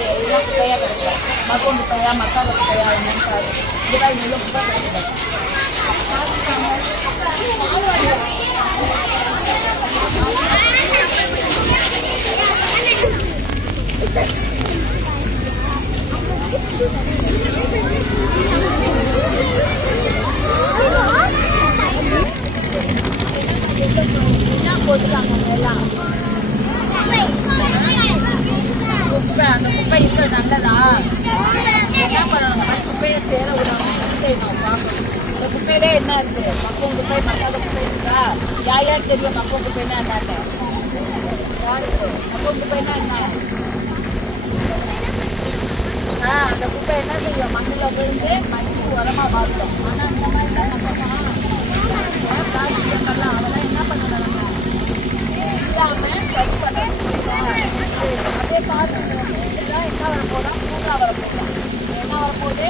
எல்லாம் குப்பையாக கிடைக்கும். மக்கும் குப்பையா மக்காத குப்பையா என்னன்னு பாரு. இதுதான் இவ்வளோ குப்பை கிடைக்கும். போட்டுக்காங்க எல்லாம் குப்பை. அந்த குப்பை இப்போ நல்லதா? என்ன பண்ணணும்? அந்த குப்பையை சேர விடாம என்ன செய்யணும்? பார்க்கணும். இந்த குப்பையிலே என்ன இருக்கு? மக்கும் குப்பை மக்காத குப்பை இருக்கா? யாருக்கு தெரியும் மக்கும் குப்பைன்னா என்னன்னு? மக்கும் குப்பைன்னா என்ன? அந்த குப்பை என்ன செய்யும்? மண்ணில் விழுந்து மண்ணுக்கு உரமா மாறும். ஆனா இந்த மாதிரி தான் நம்ம பிளாஸ்டிக் எல்லாம் அதெல்லாம் என்ன பண்ணணும்? நம்ம இல்லாம சரி பண்ண அப்படியே பாருங்க. என்ன வரப்போதா? பூரா வரப்போதா? என்ன வரப்போகுது?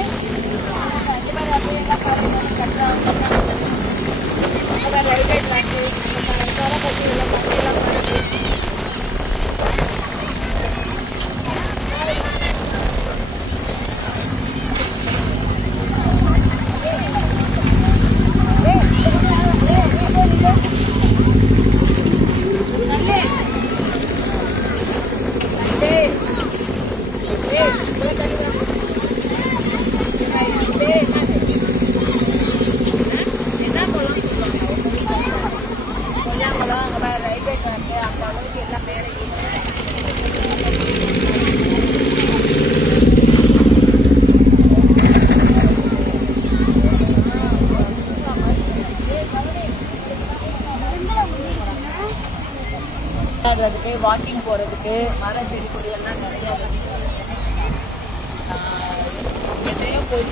இந்த மாதிரி அப்படியே எல்லாம் பாருங்க. கட்டுறாங்க ரயில்வே ட்ராக்கு கட்டி எல்லாம் கட்டியெல்லாம் பாருங்க. விளையாடுறதுக்கு வாக்கிங் போகிறதுக்கு மரம் செடி கொடி எல்லாம் நிறையா வச்சு எத்தனையோ கோடி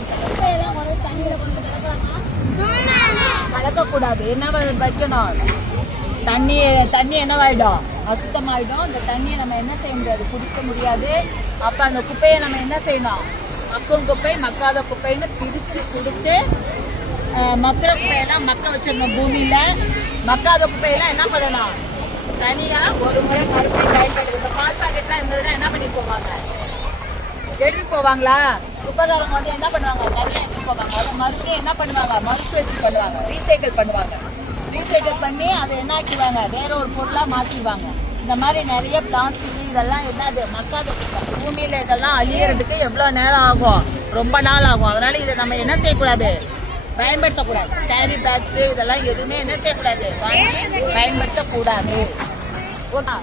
கலக்கக்கூடாது. என்ன வைக்கணும்? தண்ணி என்னவாயிடும்? அசுத்தமாயிடும். அந்த தண்ணியை நம்ம என்ன செய்ய முடியாது? குடிக்க முடியாது. அப்போ அந்த குப்பையை நம்ம என்ன செய்யணும்? மக்கும் குப்பை மக்காத குப்பைன்னு பிரித்து கொடுத்து மக்கிற குப்பையெல்லாம் மக்க வச்சிடணும். பூமியில் மக்காத குப்பையெல்லாம் என்ன பண்ணணும்? தனியா ஒரு முறை மறுபடியும் பயன்படுது. இந்த பால் பாக்கெட்லாம் இருந்ததுன்னா என்ன பண்ணி போவாங்க? எடுத்துட்டு போவாங்களா? குப்பைக்காரங்க வந்து என்ன பண்ணுவாங்க? தனியாக எடுத்துட்டு போவாங்க. அதை மறுபடியும் என்ன பண்ணுவாங்க? மறுசுழற்சி பண்ணுவாங்க. ரீசைக்கிள் பண்ணுவாங்க. ரீசைக்கிள் பண்ணி அதை என்ன ஆக்கிடுவாங்க? வேற ஒரு பொருளாக மாற்றிடுவாங்க. இந்த மாதிரி நிறைய பிளாஸ்டிக் இதெல்லாம் என்னது? மக்காத குப்பை. பூமியில் இதெல்லாம் அழியறதுக்கு எவ்வளோ நேரம் ஆகும்? ரொம்ப நாள் ஆகும். அதனால இதை நம்ம என்ன செய்யக்கூடாது? பயன்படுத்தக்கூடாது. கேரி பேக்ஸ் இதெல்லாம் எதுவுமே என்ன செய்யக்கூடாது? வாங்கி பயன்படுத்தக்கூடாது. ஓகே.